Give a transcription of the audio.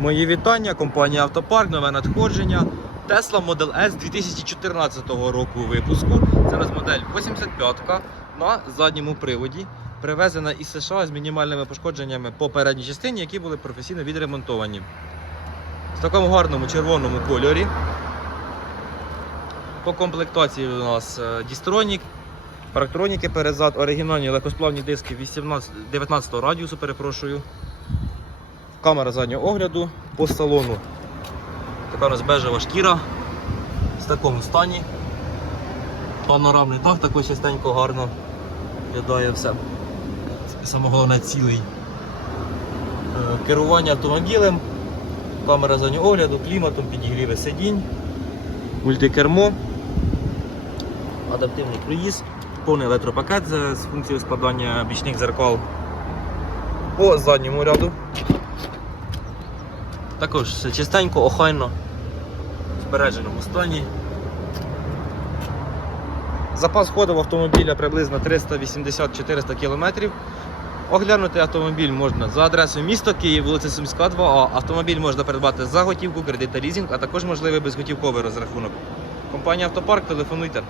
Мої вітання, компанія Автопарк, нове надходження. Tesla Model S 2014 року випуску. Зараз модель 85 на задньому приводі. Привезена із США з мінімальними пошкодженнями по передній частині, які були професійно відремонтовані. В такому гарному червоному кольорі. По комплектації у нас е, Distronic, парктроніки перезад, оригінальні легкосплавні диски 18, 19 радіусу, перепрошую. Камера заднього огляду по салону. Така у нас бежева шкіра в такому стані. Панорамний дах також чистенько гарно виглядає все. Саме головне цілий. Е, Керування автомобілем, камера заднього огляду, кліматом, підігріви сидінь, мультикермо, адаптивний круїз, повний електропакет з функцією складання бічних зеркал по задньому ряду. Також все чистенько, охайно, в збереженому стані. Запас ходу автомобіля приблизно 380-400 км. Оглянути автомобіль можна за адресою місто Київ, вулиця Сумська, 2А. Автомобіль можна придбати за готівку, кредит та лізинг, а також можливий безготівковий розрахунок. Компанія Автопарк, телефонуйте.